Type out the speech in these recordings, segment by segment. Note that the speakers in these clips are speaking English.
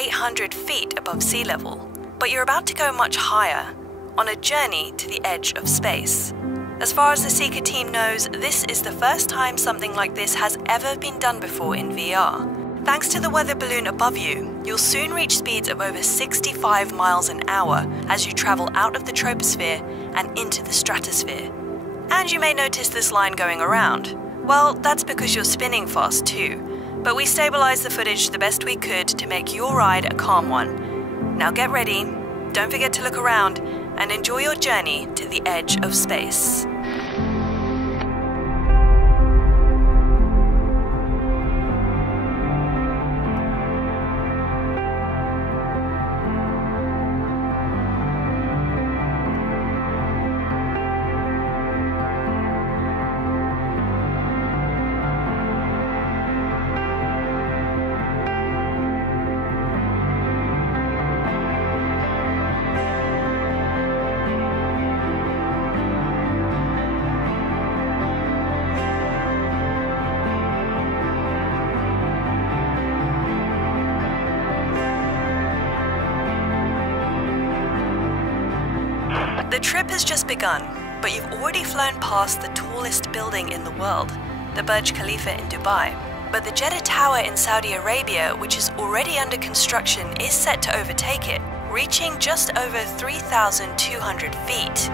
800 feet above sea level. But you're about to go much higher, on a journey to the edge of space. As far as the Seeker team knows, this is the first time something like this has ever been done before in VR. Thanks to the weather balloon above you, you'll soon reach speeds of over 65 miles an hour as you travel out of the troposphere and into the stratosphere. And you may notice this line going around. Well, that's because you're spinning fast too. But we stabilized the footage the best we could to make your ride a calm one. Now get ready, don't forget to look around, and enjoy your journey to the edge of space. The trip has just begun, but you've already flown past the tallest building in the world, the Burj Khalifa in Dubai. But the Jeddah Tower in Saudi Arabia, which is already under construction, is set to overtake it, reaching just over 3,200 feet.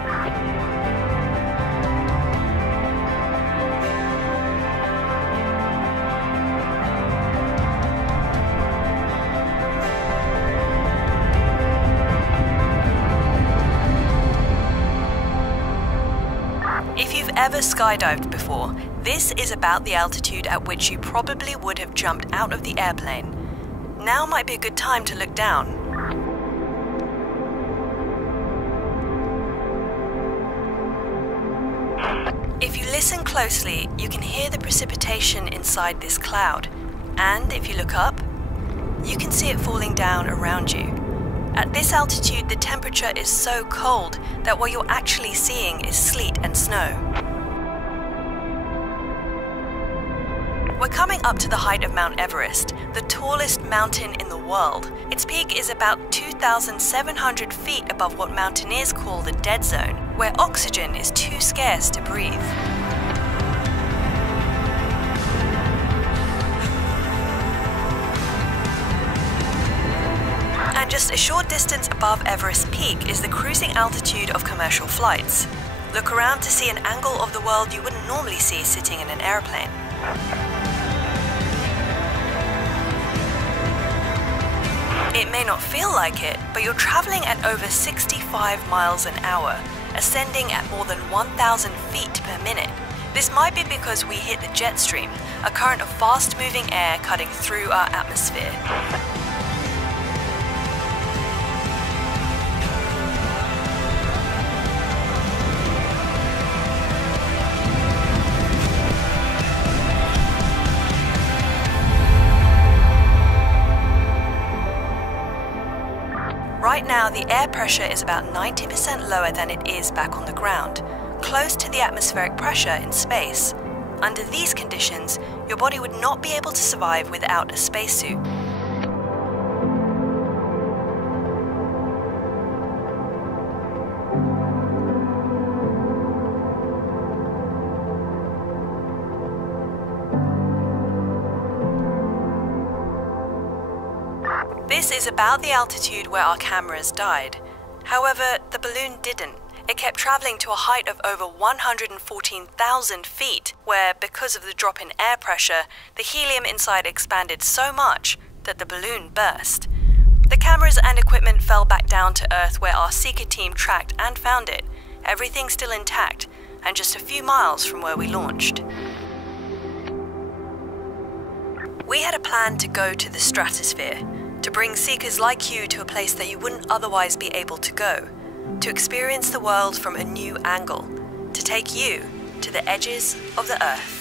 If you've ever skydived before, this is about the altitude at which you probably would have jumped out of the airplane. Now might be a good time to look down. If you listen closely, you can hear the precipitation inside this cloud. And if you look up, you can see it falling down around you. At this altitude, the temperature is so cold that what you're actually seeing is sleet and snow. We're coming up to the height of Mount Everest, the tallest mountain in the world. Its peak is about 2,700 feet above what mountaineers call the dead zone, where oxygen is too scarce to breathe. And just a short distance above Everest Peak is the cruising altitude of commercial flights. Look around to see an angle of the world you wouldn't normally see sitting in an airplane. It may not feel like it, but you're traveling at over 65 miles an hour, ascending at more than 1,000 feet per minute. This might be because we hit the jet stream, a current of fast-moving air cutting through our atmosphere. Right now, the air pressure is about 90% lower than it is back on the ground, close to the atmospheric pressure in space. Under these conditions, your body would not be able to survive without a spacesuit. This is about the altitude where our cameras died. However, the balloon didn't. It kept traveling to a height of over 114,000 feet, where, because of the drop in air pressure, the helium inside expanded so much that the balloon burst. The cameras and equipment fell back down to Earth, where our Seeker team tracked and found it. Everything still intact, and just a few miles from where we launched. We had a plan to go to the stratosphere, to bring seekers like you to a place that you wouldn't otherwise be able to go, to experience the world from a new angle, to take you to the edges of the Earth.